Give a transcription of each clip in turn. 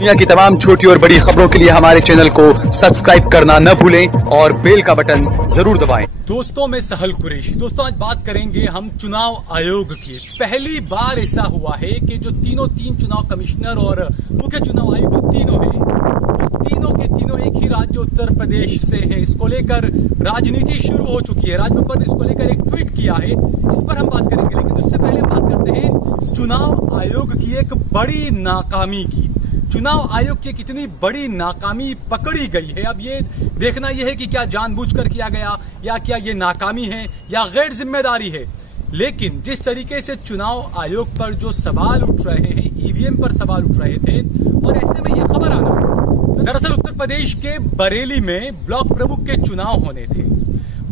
दुनिया की तमाम छोटी और बड़ी खबरों के लिए हमारे चैनल को सब्सक्राइब करना न भूलें और बेल का बटन जरूर दबाएं। दोस्तों, मैं सहल कुरैशी। दोस्तों, आज बात करेंगे हम चुनाव आयोग की। पहली बार ऐसा हुआ है कि जो तीन चुनाव कमिश्नर और मुख्य चुनाव आयुक्त जो तीनों हैं, तीनों के तीनों एक ही राज्य उत्तर प्रदेश से हैं। इसको लेकर राजनीति शुरू हो चुकी है। राजभवन ने इसको लेकर एक ट्वीट किया है, इस पर हम बात करेंगे। लेकिन उससे पहले हम बात करते हैं चुनाव आयोग की एक बड़ी नाकामी की। चुनाव आयोग की कितनी बड़ी नाकामी पकड़ी गई है। अब ये देखना यह है कि क्या जानबूझकर किया गया या क्या ये नाकामी है या गैर जिम्मेदारी है। लेकिन जिस तरीके से चुनाव आयोग पर जो सवाल उठ रहे हैं, ईवीएम पर सवाल उठ रहे थे, और ऐसे में यह खबर आना, दरअसल उत्तर प्रदेश के बरेली में ब्लॉक प्रमुख के चुनाव होने थे।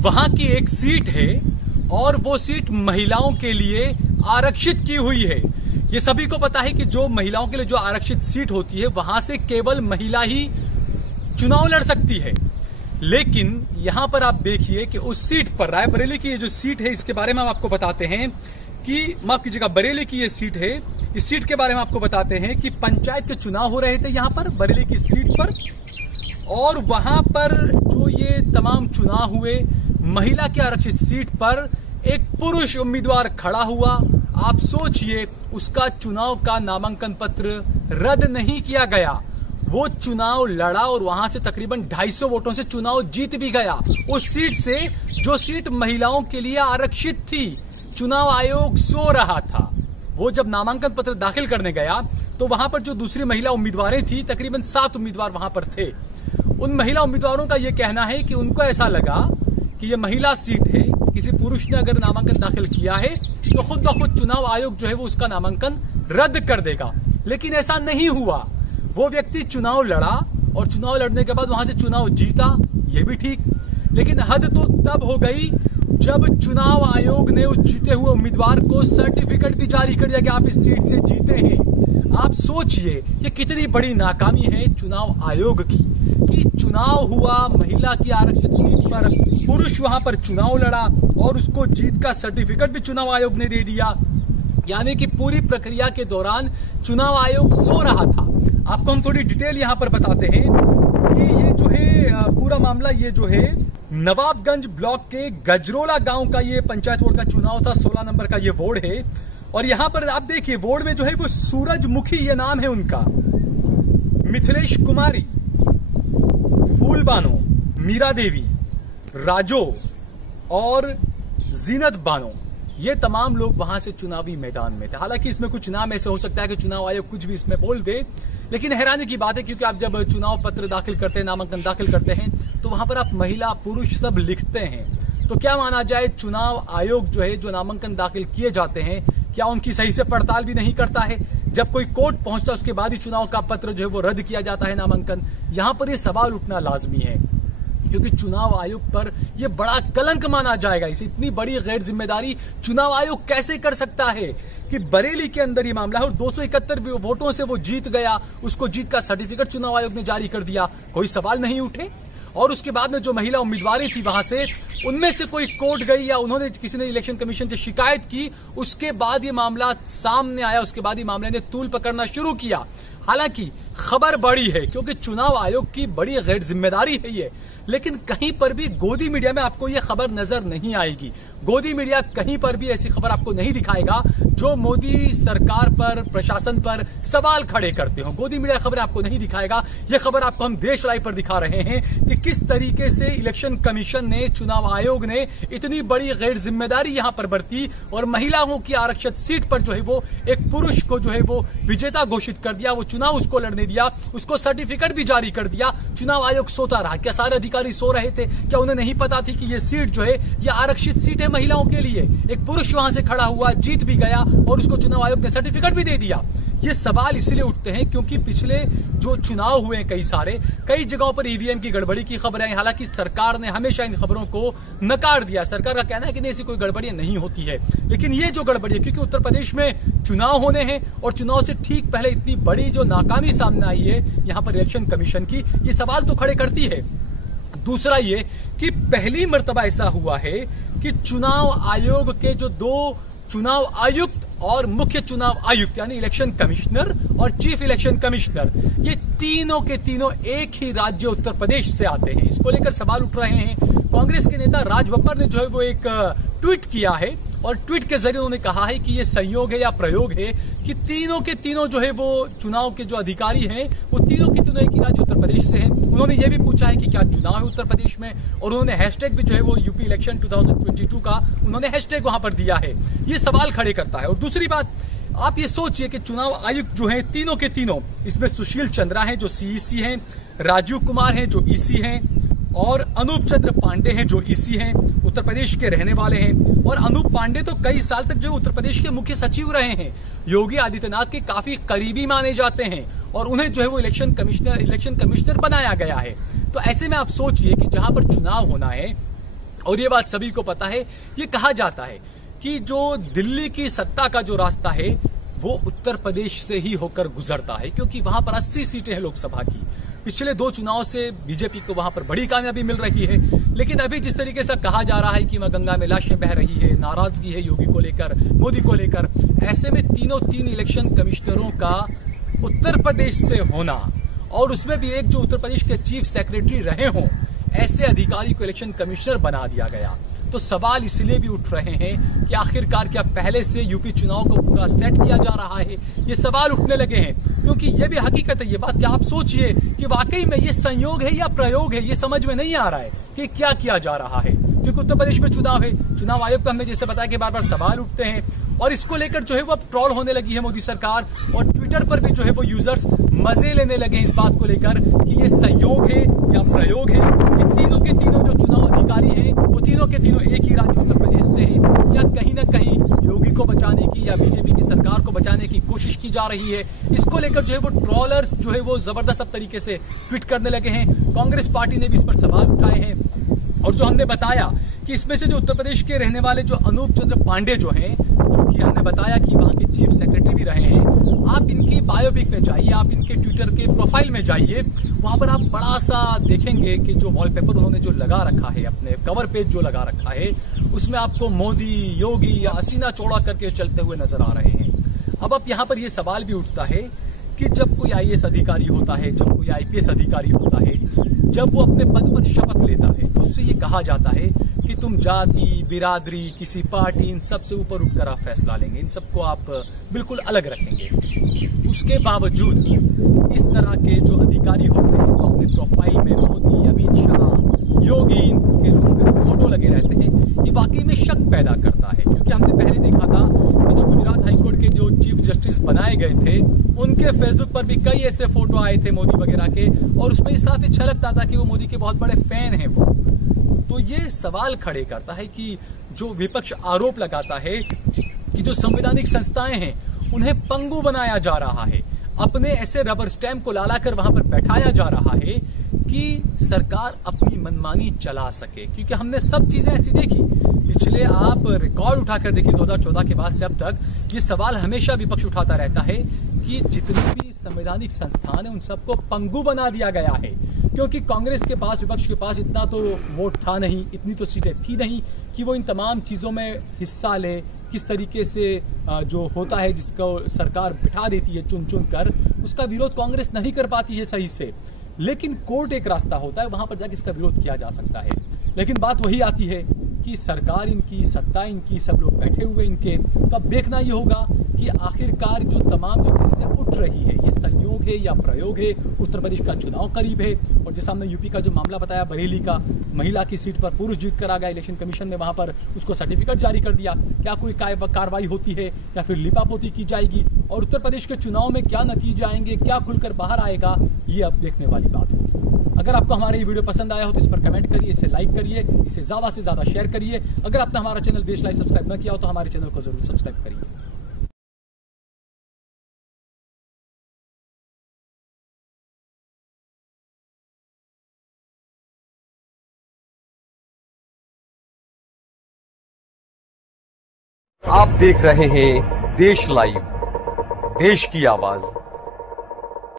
वहां की एक सीट है और वो सीट महिलाओं के लिए आरक्षित की हुई है। ये सभी को पता है कि जो महिलाओं के लिए जो आरक्षित सीट होती है, वहां से केवल महिला ही चुनाव लड़ सकती है। लेकिन यहां पर आप देखिए कि उस सीट पर, रायबरेली की ये जो सीट है, इसके बारे में हम आपको बताते हैं कि, माफ कीजिएगा, बरेली की ये सीट है। इस सीट के बारे में आपको बताते हैं कि पंचायत के चुनाव हो रहे थे यहां पर बरेली की सीट पर, और वहां पर जो ये तमाम चुनाव हुए, महिला की आरक्षित सीट पर एक पुरुष उम्मीदवार खड़ा हुआ। आप सोचिए, उसका चुनाव का नामांकन पत्र रद्द नहीं किया गया। वो चुनाव लड़ा और वहां से तकरीबन 250 वोटों से चुनाव जीत भी गया। उस सीट से, जो सीट महिलाओं के लिए आरक्षित थी, चुनाव आयोग सो रहा था। वो जब नामांकन पत्र दाखिल करने गया तो वहां पर जो दूसरी महिला उम्मीदवारें थी, तकरीबन 7 उम्मीदवार वहां पर थे। उन महिला उम्मीदवारों का यह कहना है कि उनको ऐसा लगा कि यह महिला सीट है, किसी पुरुष ने अगर नामांकन दाखिल किया है तो खुद ब खुद चुनाव आयोग जो है वो उसका नामांकन रद्द कर देगा। लेकिन ऐसा नहीं हुआ। वो व्यक्ति चुनाव लड़ा और चुनाव लड़ने के बाद वहां से चुनाव जीता, ये भी ठीक। लेकिन हद तो तब हो गई जब चुनाव आयोग ने उस जीते हुए उम्मीदवार को सर्टिफिकेट भी जारी कर दिया कि आप इस सीट से जीते हैं। आप सोचिए ये कितनी बड़ी नाकामी है चुनाव आयोग की, कि चुनाव हुआ, महिला की आरक्षित सीट पर पुरुष वहां पर चुनाव लड़ा और उसको जीत का सर्टिफिकेट भी चुनाव आयोग ने दे दिया। यानी कि पूरी प्रक्रिया के दौरान चुनाव आयोग सो रहा था। आपको हम थोड़ी डिटेल यहां पर बताते हैं कि ये जो है पूरा मामला, ये जो है नवाबगंज ब्लॉक के गजरोला गांव का ये पंचायत वार्ड का चुनाव था। 16 नंबर का ये वार्ड है। और यहां पर आप देखिए, वार्ड में जो है वो सूरजमुखी, ये नाम है उनका, मिथिलेश कुमारी, फूलबानो, मीरा देवी, राजो और जीनत बानो, ये तमाम लोग वहां से चुनावी मैदान में थे। हालांकि इसमें कुछ नाम ऐसे हो सकता है कि चुनाव आयोग कुछ भी इसमें बोल दे, लेकिन हैरानी की बात है क्योंकि आप जब चुनाव पत्र दाखिल करते हैं, नामांकन दाखिल करते हैं, तो वहां पर आप महिला पुरुष सब लिखते हैं। तो क्या माना जाए, चुनाव आयोग जो है, जो नामांकन दाखिल किए जाते हैं, क्या उनकी सही से पड़ताल भी नहीं करता है? जब कोई कोर्ट पहुंचता है उसके बाद ही चुनाव का पत्र जो है वो रद्द किया जाता है, नामांकन। यहां पर ये सवाल उठना लाजमी है क्योंकि चुनाव आयोग पर यह बड़ा कलंक माना जाएगा। इसे इतनी बड़ी गैर जिम्मेदारी चुनाव आयोग कैसे कर सकता है कि बरेली के अंदर ये मामला है और 271 वोटों से वो जीत गया, उसको जीत का सर्टिफिकेट चुनाव आयोग ने जारी कर दिया, कोई सवाल नहीं उठे। और उसके बाद में जो महिला उम्मीदवारें थी वहां से, उनमें से कोई कोर्ट गई या उन्होंने किसी ने इलेक्शन कमीशन से शिकायत की, उसके बाद ये मामला सामने आया, उसके बाद ये मामले ने तूल पकड़ना शुरू किया। हालांकि खबर बड़ी है क्योंकि चुनाव आयोग की बड़ी गैर जिम्मेदारी है ये, लेकिन कहीं पर भी गोदी मीडिया में आपको ये खबर नजर नहीं आएगी। गोदी मीडिया कहीं पर भी ऐसी खबर आपको नहीं दिखाएगा जो मोदी सरकार पर, प्रशासन पर सवाल खड़े करते हो। गोदी मीडिया खबर आपको नहीं दिखाएगा। ये खबर आपको हम देश लाइव पर दिखा रहे हैं कि किस तरीके से इलेक्शन कमीशन ने, चुनाव आयोग ने इतनी बड़ी गैर जिम्मेदारी यहां पर बरती और महिलाओं की आरक्षित सीट पर जो है वो एक पुरुष को जो है वो विजेता घोषित कर दिया, वो चुनाव उसको लड़ने दिया, उसको सर्टिफिकेट भी जारी कर दिया। चुनाव आयोग सोता रहा। क्या सारे अधिकारी सो रहे थे? क्या उन्हें नहीं पता थी कि ये सीट जो है ये आरक्षित सीट है महिलाओं के लिए? एक पुरुष वहां से खड़ा हुआ, जीत भी गया और उसको चुनाव आयोग ने सर्टिफिकेट भी दे दिया। ये सवाल इसलिए उठते हैं क्योंकि पिछले जो चुनाव हुए कई जगहों पर ईवीएम की गड़बड़ी की खबरें आई। हालांकि सरकार ने हमेशा इन खबरों को नकार दिया। सरकार का कहना है कि नहीं, ऐसी कोई गड़बड़ी नहीं होती है। लेकिन ये जो गड़बड़ी है, क्योंकि उत्तर प्रदेश में चुनाव होने हैं और चुनाव से ठीक पहले इतनी बड़ी जो नाकामी सामने आई है यहां पर इलेक्शन कमीशन की, ये सवाल तो खड़े करती है। दूसरा ये कि पहली मर्तबा ऐसा हुआ है कि चुनाव आयोग के जो 2 चुनाव आयुक्त और मुख्य चुनाव आयुक्त यानी इलेक्शन कमिश्नर और चीफ इलेक्शन कमिश्नर, ये तीनों के तीनों एक ही राज्य उत्तर प्रदेश से आते हैं। इसको लेकर सवाल उठ रहे हैं। कांग्रेस के नेता राज बब्बर ने जो है वो एक ट्वीट किया है और ट्वीट के जरिए उन्होंने कहा है कि ये संयोग है या प्रयोग है कि तीनों के तीनों जो है वो चुनाव के जो अधिकारी हैं वो तीनों के तीनों एक ही राज्य उत्तर प्रदेश से हैं। उन्होंने ये भी पूछा है कि क्या चुनाव है उत्तर प्रदेश में, और उन्होंने हैशटैग भी जो है वो यूपी इलेक्शन 2022 का उन्होंने हैशटैग वहां पर दिया है। ये सवाल खड़े करता है। और दूसरी बात, आप ये सोचिए कि चुनाव आयुक्त जो है तीनों के तीनों, इसमें सुशील चंद्रा हैं जो सीईसी हैं, राजीव कुमार हैं जो ईसी हैं, और अनूप चंद्र पांडे हैं जो ईसी हैं, उत्तर प्रदेश के रहने वाले हैं। और अनूप पांडे तो कई साल तक जो उत्तर प्रदेश के मुख्य सचिव रहे हैं, योगी आदित्यनाथ के काफी करीबी माने जाते हैं, और उन्हें जो है वो इलेक्शन कमिश्नर बनाया गया है। तो ऐसे में आप सोचिए कि जहां पर चुनाव होना है, और ये बात सभी को पता है, ये कहा जाता है कि जो दिल्ली की सत्ता का जो रास्ता है वो उत्तर प्रदेश से ही होकर गुजरता है, क्योंकि वहां पर 80 सीटें हैं लोकसभा की। पिछले 2 चुनाव से बीजेपी को वहां पर बड़ी कामयाबी मिल रही है, लेकिन अभी जिस तरीके से कहा जा रहा है कि वहां गंगा में लाशें बह रही है, नाराजगी है योगी को लेकर, मोदी को लेकर, ऐसे में तीन इलेक्शन कमिश्नरों का उत्तर प्रदेश से होना, और उसमें भी एक जो उत्तर प्रदेश के चीफ सेक्रेटरी रहे हों, ऐसे अधिकारी को इलेक्शन कमिश्नर बना दिया गया। तो सवाल इसलिए भी उठ रहे हैं कि आखिरकार क्या पहले से यूपी चुनाव को पूरा सेट किया जा रहा है, ये सवाल उठने लगे हैं। क्योंकि ये भी हकीकत है ये बात कि आप सोचिए कि वाकई में ये संयोग है या प्रयोग है, ये समझ में नहीं आ रहा है कि क्या किया जा रहा है। क्योंकि उत्तर प्रदेश में चुनाव है, चुनाव आयोग पर हमने जैसे बताया कि बार बार सवाल उठते हैं, और इसको लेकर जो है वो अब ट्रोल होने लगी है मोदी सरकार, और ट्विटर पर भी जो है वो यूजर्स मजे लेने लगे हैं इस बात को लेकर कि ये संयोग है या प्रयोग है। ये तीनों के तीनों जो चुनाव अधिकारी हैं वो तीनों के तीनों एक ही राज्य उत्तर प्रदेश से हैं, या कहीं ना कहीं योगी को बचाने की या बीजेपी की सरकार को बचाने की कोशिश की जा रही है। इसको लेकर जो है वो ट्रोलर्स जो है वो जबरदस्त तरीके से ट्वीट करने लगे हैं। कांग्रेस पार्टी ने भी इस पर सवाल उठाए हैं, और जो हमने बताया कि इसमें से जो उत्तर प्रदेश के रहने वाले जो अनूप चंद्र पांडे जो हैं, जो कि हमने बताया कि वहां के चीफ सेक्रेटरी भी रहे हैं, आप इनकी बायोपिक में जाइए, आप इनके ट्विटर के प्रोफाइल में जाइए, वहां पर आप बड़ा सा देखेंगे कि जो वॉलपेपर उन्होंने जो लगा रखा है, अपने कवर पेज जो लगा रखा है, उसमें आपको मोदी, योगी या हसीना चौड़ा करके चलते हुए नजर आ रहे हैं। अब यहाँ पर यह सवाल भी उठता है कि जब कोई IAS अधिकारी होता है, जब कोई IPS अधिकारी होता है, जब वो अपने पद पर शपथ लेता है, तो उससे ये कहा जाता है कि तुम जाति, बिरादरी, किसी पार्टी, इन सब से ऊपर उठकर आप फैसला लेंगे, इन सबको आप बिल्कुल अलग रखेंगे। उसके बावजूद इस तरह के जो अधिकारी होते हैं तो अपने प्रोफाइल में मोदी, अमित शाह, योगी, इनके लोगों के जो फोटो लगे रहते हैं, ये वाकई में शक पैदा करता है। क्योंकि हमने पहले देखा था कि जो गुजरात हाईकोर्ट के जो चीफ जस्टिस बनाए गए थे, उनके फेसबुक पर भी कई ऐसे फोटो आए थे मोदी वगैरह के, और उसमें साफ अच्छा लगता था कि वो मोदी के बहुत बड़े फैन हैं वो। तो ये सवाल खड़े करता है कि जो विपक्ष आरोप लगाता है कि जो संवैधानिक संस्थाएं हैं उन्हें पंगु बनाया जा रहा है, अपने ऐसे रबर स्टैंप को लाकर वहां पर बैठाया जा रहा है कि सरकार अपनी मनमानी चला सके। क्योंकि हमने सब चीजें ऐसी देखी, पिछले आप रिकॉर्ड उठाकर देखिए 2014 के बाद से अब तक, ये सवाल हमेशा विपक्ष उठाता रहता है कि जितनी भी संवैधानिक संस्थान है उन सबको पंगु बना दिया गया है। क्योंकि कांग्रेस के पास, विपक्ष के पास इतना तो वोट था नहीं, इतनी तो सीटें थी नहीं कि वो इन तमाम चीज़ों में हिस्सा ले। किस तरीके से जो होता है जिसको सरकार बिठा देती है चुन चुन कर, उसका विरोध कांग्रेस नहीं कर पाती है सही से। लेकिन कोर्ट एक रास्ता होता है, वहां पर जाकर इसका विरोध किया जा सकता है। लेकिन बात वही आती है कि सरकार इनकी, सत्ता इनकी, सब लोग बैठे हुए इनके, तो अब देखना ये होगा कि आखिरकार जो तमाम जो चीजें उठ रही है, ये संयोग है या प्रयोग है। उत्तर प्रदेश का चुनाव करीब है, और जैसा हमने यूपी का जो मामला बताया, बरेली का, महिला की सीट पर पुरुष जीत कर आ गया, इलेक्शन कमीशन ने वहां पर उसको सर्टिफिकेट जारी कर दिया। क्या कोई कार्रवाई होती है या फिर लिपापोती की जाएगी, और उत्तर प्रदेश के चुनाव में क्या नतीजे आएंगे, क्या खुलकर बाहर आएगा, ये अब देखने वाली बात होगी। अगर आपको हमारा ये वीडियो पसंद आया हो तो इस पर कमेंट करिए, इसे लाइक करिए, इसे ज़्यादा से ज़्यादा शेयर करिए। अगर आपने हमारा चैनल देश लाइव सब्सक्राइब न किया हो तो हमारे चैनल को जरूर सब्सक्राइब करिए। आप देख रहे हैं देश लाइव, देश की आवाज।